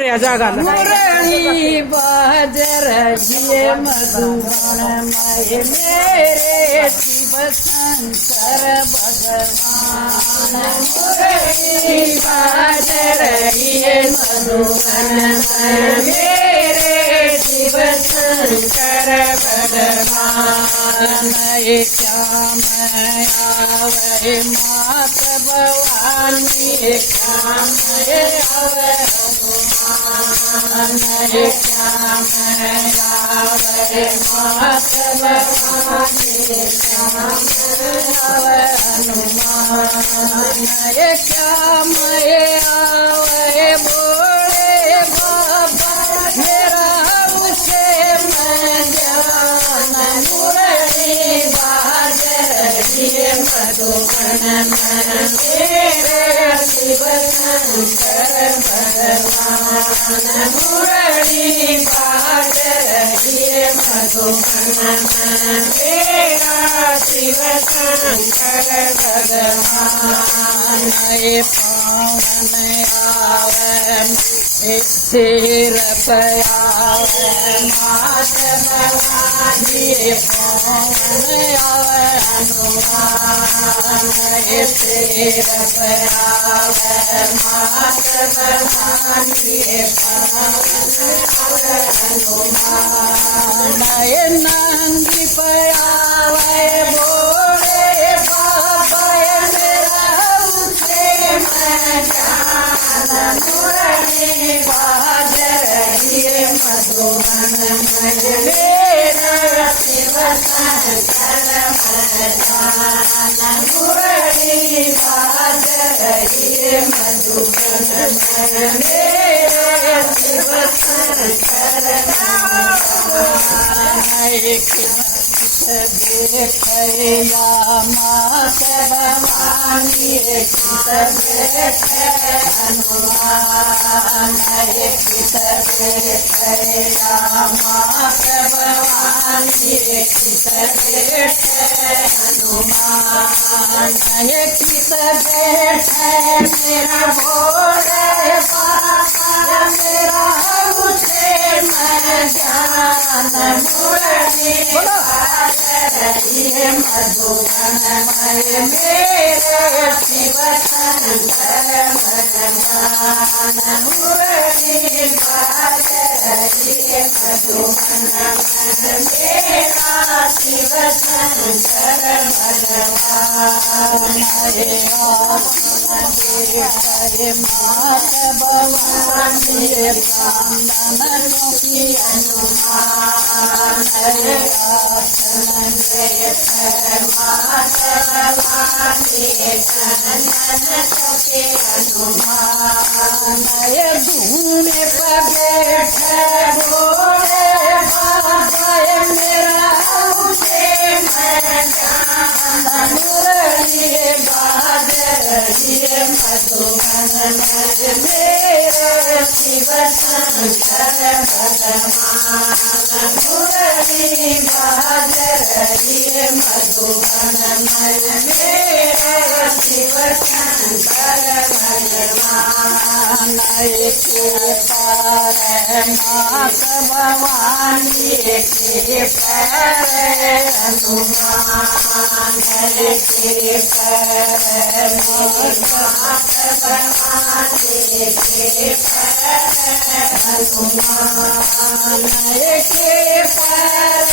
मुरली बाज रही मधुबन मय मेरे शिव शंकर भगवान। मुरली बाज रही मधुबन मय मेरे शिव शंकर भगवान। श्याम आवे मात भवानी श्याम आवे श्याम आवे मात भवानी श्याम आवे हनुमान। श्याम आवे बोले बाबा मेरा उसे मैं जान। मुरली बाज रही मधुबन मेरे शिव शंकर भगवान। मुरली बाज रही मधुबन मेरा शिव शंकर भगवान। पावन आवे सिर पयावे मात भवानी पावन आवे हनुमान। सिर पयावे मात भवानी पावन आवे हनुमान। नंदी पयावे भोले बाबा मेरा उसे मैं जान। मुरली बाज रही मधुबन मेरा शिव शंकर भगवान। मुरली बाज रही मधुबन मेरा शिव शंकर भगवान। देखया मात भवानी हनुमान। देखया मात भवानी हनुमान। मेरा भोले बाबा मेरा उसे मैं जान। मुरली बाज रही मधुबन मेरे शिव शंकर भगवान। मुरली बाज रही मधुबन मेरा शिव शंकर भगवान। मात भवानी ब्राह्मण की हनुमान। मात भवानी चंदन के हनुमान। धूम पर बैठे भोले बाबा मेरा उसे मैं जान। मुरली बाज रही मधुबन मेरे शिव शंकर भगवान। मुरली बाज रही मधुबन मेरे शिव शंकर भगवान। के पार मात भवानी के पार हनुमान। के पार मात भवानी के पार हनुमान। के पार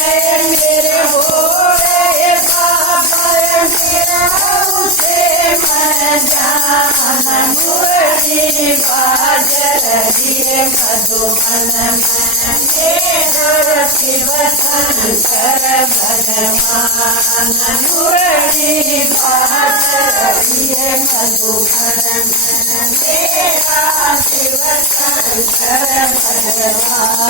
मेरे भोले बाबा मेरा उसे मैं जान। मुरली बाज रही मधुबन मेरा शिव शंकर भगवान। मुरली बाज रही मधुबन मेरा शिव शंकर भगवान।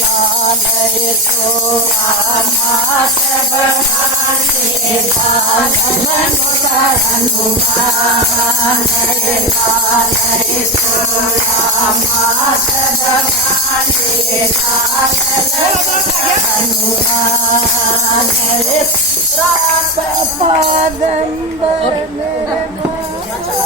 लाल तोरा मात भवानी हनुमान। लाल तोरा मात भवानी हनुमान। पागंबर मेरे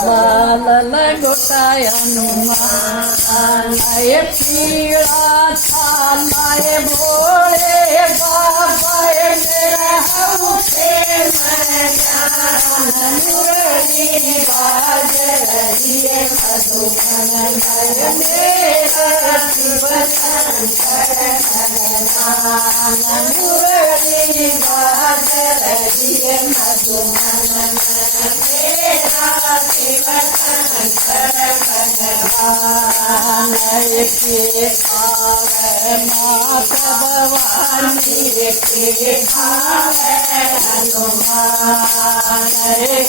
बाल लगोटाय हनुमान। नए पीड़ा छालाए भोले बाबा मेरा उसे मैं जान मुरली बाज रही है मधुबन में मेरा शिव शंकर भगवान मुरली बाज रही है मधुबन में मेरा शिव शंकर भगवान के खावे माता भवानी के खावे हनुमान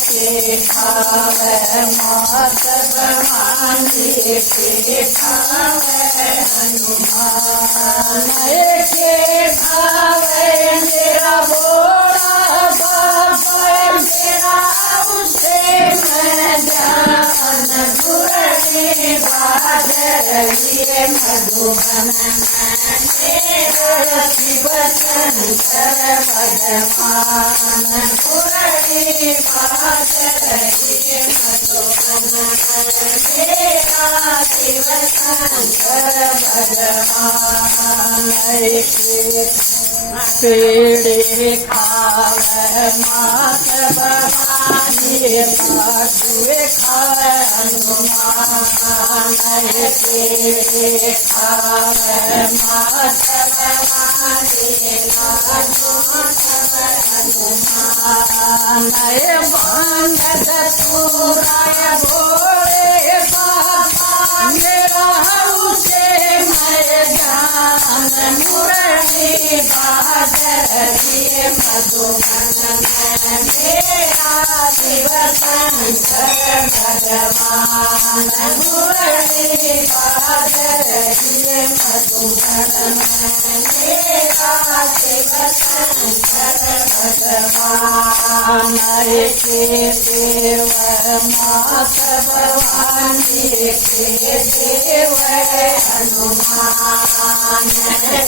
के खावे माता भवानी के खावे हनुमान के खावे मेरा भोला बाबा मेरा उसे मैं जान मुरली बाज रही है मधुबन में मेरा शिव शंकर भगवान मुरली बाज रही है मधुबन में मेरा शिव शंकर भगवान पेड़े खावे मात भवानी पाकुए खावे हनुमान पेड़े खावे मात भवानी हनुमान बंद पूराय भोले बाबा मेरा उसे मैं जान मुरली बाज रही है मधुबन में मेरा शिव शंकर भगवान मुरली बाज रही है मधुबन में मेरा शिव शंकर भगवान के देव माता भवानी के देव हनुमान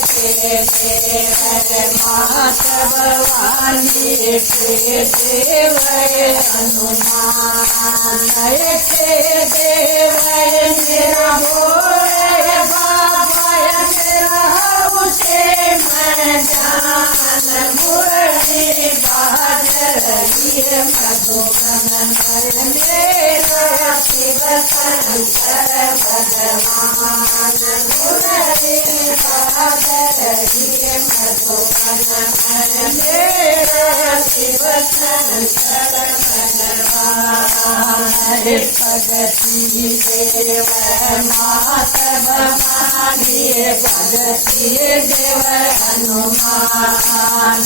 के देव माता भवानी के देव हनुमान के देव मेरा भोले बाबा मेरा उसे मैं जान मुरली बाज रही है मधुबन में मेरा शिव शंकर भगवान मुरली बाज रही है मधुबन में मेरा शिव शंकर भगवान भगती देव माता भवानी भगती देव हनुमान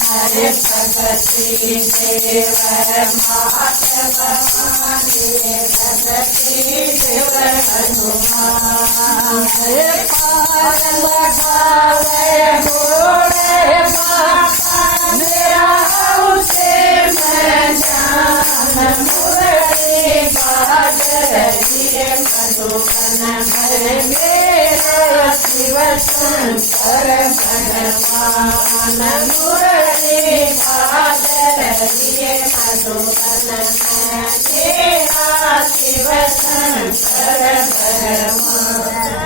भगती देव माता भवानी भगती देव हनुमान पार लगावे भोले बाबा मेरा उसे मैं जान मुरली बाज रही है मधुबन में मेरा शिव शंकर भगवान मुरली बाज रही है मधुबन में मेरा शिव शंकर भगवान।